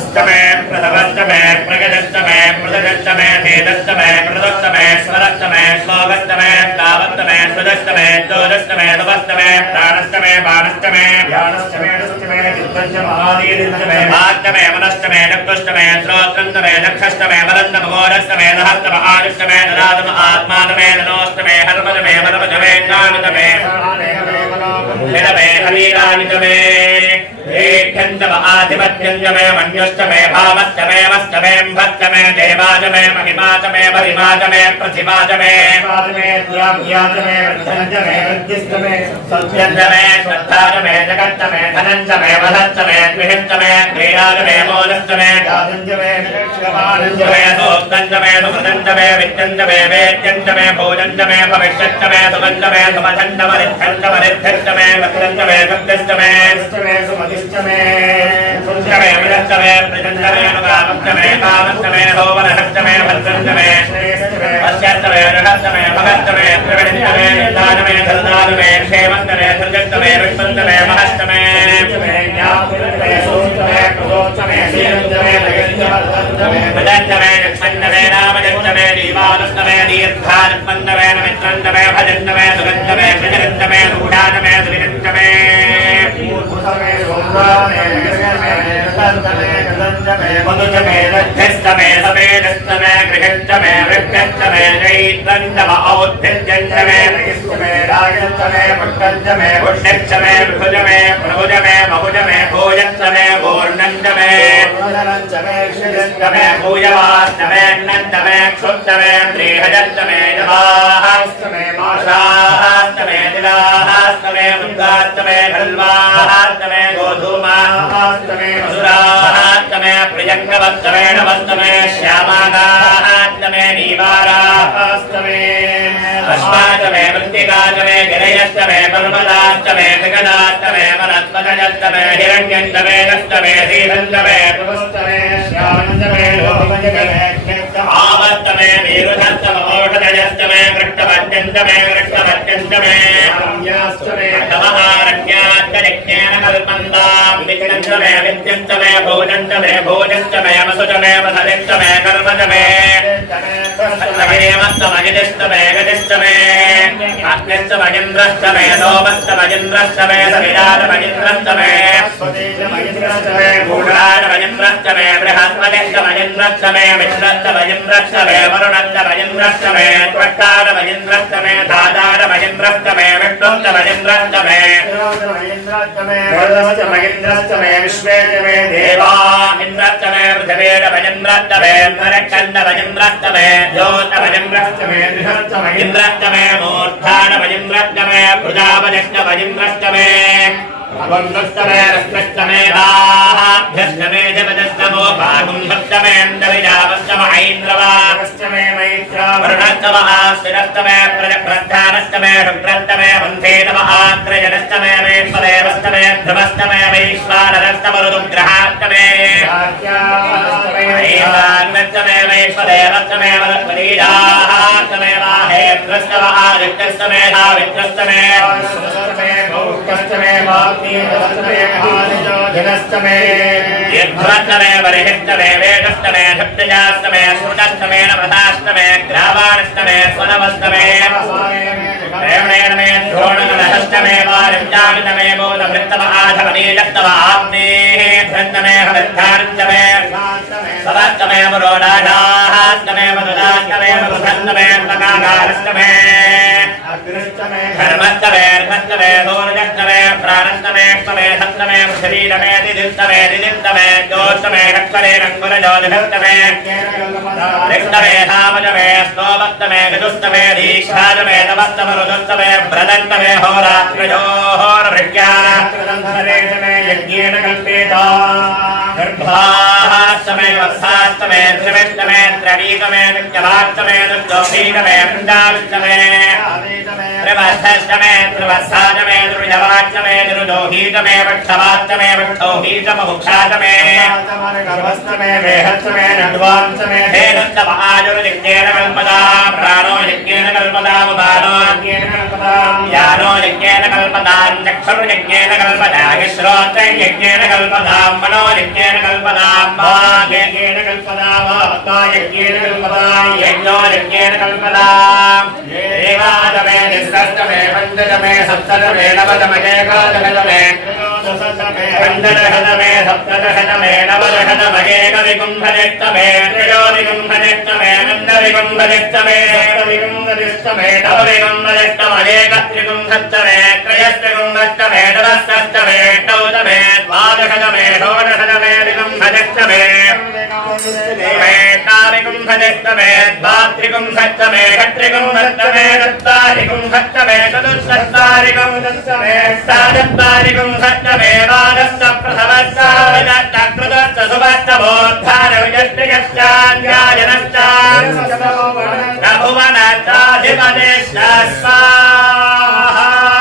स्तमे प्रथमस्तमे प्रगतस्तमे प्रदस्तमे तेजस्तमे प्रदस्तमे स्वरस्तमे श्लोकस्तमे तावस्तमे सुदस्तमे दोदस्तमे नवस्तमे प्राणस्तमे बाणस्तमे ध्यानस्तमे दस्तमे चित्तस्तमे आत्तमे मनस्तमे नक्तस्तमे श्रोत्रन्तमे नक्षस्तमे वरन्तम गोरस्तमे दहस्तम आदिस्तमे ददातम आत्मानमे ननोस्तमे हर्मजमे वरमजमे नामितमे निरमे हरीरानितमे एख्यन्तम आधिपत्यञ्जमे मन्युष्टमे भावस्तमे वस्तमे भक्तमे देवाजमे महिमाजमे परिमाजमे प्रतिमाजमे दुराभ्याजमे वृद्धञ्जमे वृद्धिस्तमे सत्यञ्जमे श्रद्धाजमे जगत्तमे धनञ्जमे वधस्तमे गृहस्तमे क्रीडाजमे मोदस्तमे गाधञ्जमे क्षमानञ्जमे सोक्तञ्जमे सुमृतञ्जमे विद्यञ्जमे वेद्यञ्जमे भोजञ्जमे भविष्यञ्जमे सुगन्धमे सुमधञ्जमरिद्धञ्जमरिद्धञ्जमे वक्रञ्जमे वक्तस्तमे सुमतिष्ठमे सुन्दमे विदस्तमे प्रजन्तमे अनुगामस्तमे कामस्तमे भोवनहस्तमे भद्रन्तमे अस्यस्तमे रहस्तमे भगस्तमे त्रिविणिस्तमे निदानमे धर्दानमे क्षेमन्तमे धृजन्तमे विष्पन्तमे महस्तमे ज्ञापन्तमे सोस्तमे प्रदोषमे शीलन्तमे लयन्तमे भजन्तमे लक्ष्मन्तमे रामजन्तमे दीवानस्तमे दीर्घानस्मन्तमे नमित्रन्तमे भजन्तमे सुगन्तमे प्रजगन्तमे रूढानमे सुविदन्तमे मधुजमे रद्धस्तमे समेदस्तमे गृहस्तमे वृक्षस्तमे जैत्रन्तम औद्भिद्यन्तमे रयस्तमे राजस्तमे पुष्टन्तमे पुष्यक्षमे भुजमे प्रभुजमे बहुजमे भोजस्तमे भूर्णन्तमे भूर्णन्तमे श्रीरन्तमे भूयवास्तमे नन्तमे क्षुत्तमे त्रिहजस्तमे जवाहस्तमे माषाहस्तमे दिलाहस्तमे मुद्गास्तमे खल्वाहस्तमे गोधूमाहस्तमे मधुराहस्तमे प्रियङ्गवस्तमे नवस्तमे श्यामागाहस्तमे नीवाराहस्तमे अश्वास्तमे वृत्तिकास्तमे गिरयस्तमे पर्वतास्तमे गगनास्तमे वनस्पतजस्तमे हिरण्यन्तमे दस्तमे धीरन्तमे प्रभस्तमे श्यामन्तमे लोकमजगमे आवस्तमे वीरुधस्तम औषधजस्तमे कृष्णवत्यन्तमे कृष्णवत्यन्तमे रम्यास्तमे तमहारण्यात्तयज्ञेन कल्पन्तां विक्रन्तमे विद्यन्तमे भोजन्तमे भोजन्तमे वसुतमे वसदिष्टमे कर्मजमे सत्तमेमस्तमगिदिष्टमे गदिष्टमे अग्निष्टमगिन्द्रष्टमे सोमस्तमगिन्द्रष्टमे सविदानमगिन्द्रष्टमे गूढानमगिन्द्रष्टमे बृहस्पतिष्टमगिन्द्रष्टमे विश्वस्तमगिन्द्रष्टमे वरुणस्तमगिन्द्रष्टमे त्वट्टानमगिन्द्रष्टमे धातानमगिन्द्रष्टमे विष्णुस्तमगिन्द्रष्टमे मगिन्द्रष्टमे विश्वेजमे देवा इन्द्रष्टमे पृथिवीडमगिन्द्रष्टमे नरकण्डमगिन्द्रष्टमे ज्योतमगिन्द्रष्टमे इन्द्रष्टमे मूर्धानमगिन्द्रष्टमे प्रजापतिष्टमगिन्द्रष्टमे वन्दस्तमे रस्मस्तमे दाहाभ्यस्तमे जपदस्तमो भागुंभस्तमे अन्दविजावस्तम ऐन्द्रवास्तमे मैत्रा वरुणस्तमः स्थिरस्तमे प्रधानस्तमे शुक्रस्तमे वन्धे नमः आग्रजनस्तमे वेश्वदेवस्तमे ध्रुवस्तमे वैश्वानरस्तमरुद्रहास्तमे ऐवान्नस्तमे वैश्वदेवस्तमे वरत्वरीजाहास्तमे वाहेन्द्रस्तमः आदित्यस्तमे धावित्रस्तमे भौष्टस्तमे जनस्तमे यद्ध्वस्तमे वरिहिस्तमे वेदस्तमे धप्तजास्तमे श्रुतस्तमे नभतास्तमे ग्रावाणस्तमे स्वनवस्तमे प्रेमणेनमे द्रोणगणहस्तमे वारिजामितमे बोधभृत्तम आधवनीजस्तम आप्नेः धृन्तमे हविद्धारिस्तमे सवस्तमे पुरोडाढास्तमे मधुदास्तमे मधुधन्तमे मकागारस्तमे धर्मस्तमे अर्धस्तमे सूर्यस्तमे प्राणस्तमे स्तमे धस्तमे पृथ्वीतमे दिदिस्तमे दिदिस्तमे ज्योत्स्तमे हक्तरे रङ्गुरजोदिभस्तमे रिक्तमे धामजमे स्तोमस्तमे गजुस्तमे दीक्षाजमे तमस्तमरुदस्तमे व्रदन्तमे होरात्रयोहोरभृत्याः यज्ञेन कल्पेता गर्भास्तमे द्वादशमे वत्साष्टमे त्रिविष्टमे त्रवीतमे नित्यवाष्टमे दुर्दोषीतमे पञ्चाष्टमे त्रिवत्सष्टमे त्रिवत्साष्टमे दुर्जवाष्टमे दुर्दोहीतमे वक्षवाष्टमे वक्षोहीतममुक्षाष्टमे गर्भष्टमे वेहष्टमे नड्वाष्टमे धेनुत्तमायुर्लिङ्गेन कल्पदा प्राणो लिङ्गेन कल्पदा उदानो लिङ्गेन कल्पदा यानो लिङ्गेन कल्पदा चक्षुर्लिङ्गेन कल्पदा श्रोत्रयज्ञेन कल्पदा मनो लिङ्गेन कल्पदा वाग्यज्ञेन कल्पदा वाक्यज्ञेन कल्पदा यज्ञो लिङ्गेन कल्पदा देवादमे निःसष्टमे पञ्चदमे सप्तदमे नवदमे एकादशदमे पञ्चदशदमे सप्तदशदमे नवदशदमे एकविंशतितमे त्रयोविंशतितमे नन्दविंशतितमे सप्तविंशतितमे नवविंशतितमे एकत्रिविंशतितमे त्रयस्त्रिविंशतितमे नवष्टमे नवदमे द्वादशदमे षोडशदमे विंशतितमे एकाविंशतितमे द्वात्रिविंशतितमे षट्त्रिविंशतितमे चत्वारिविंशतितमे चतुष्चत्वारिविंशतितमे साचत्वारिविंशतितमे द्वादशप्रथमश्चाविदत्तकृतश्च सुभस्तमोद्धारविजष्टिकश्चान्यायनश्च प्रभुवनश्चाधिपतिश्च स्वाहा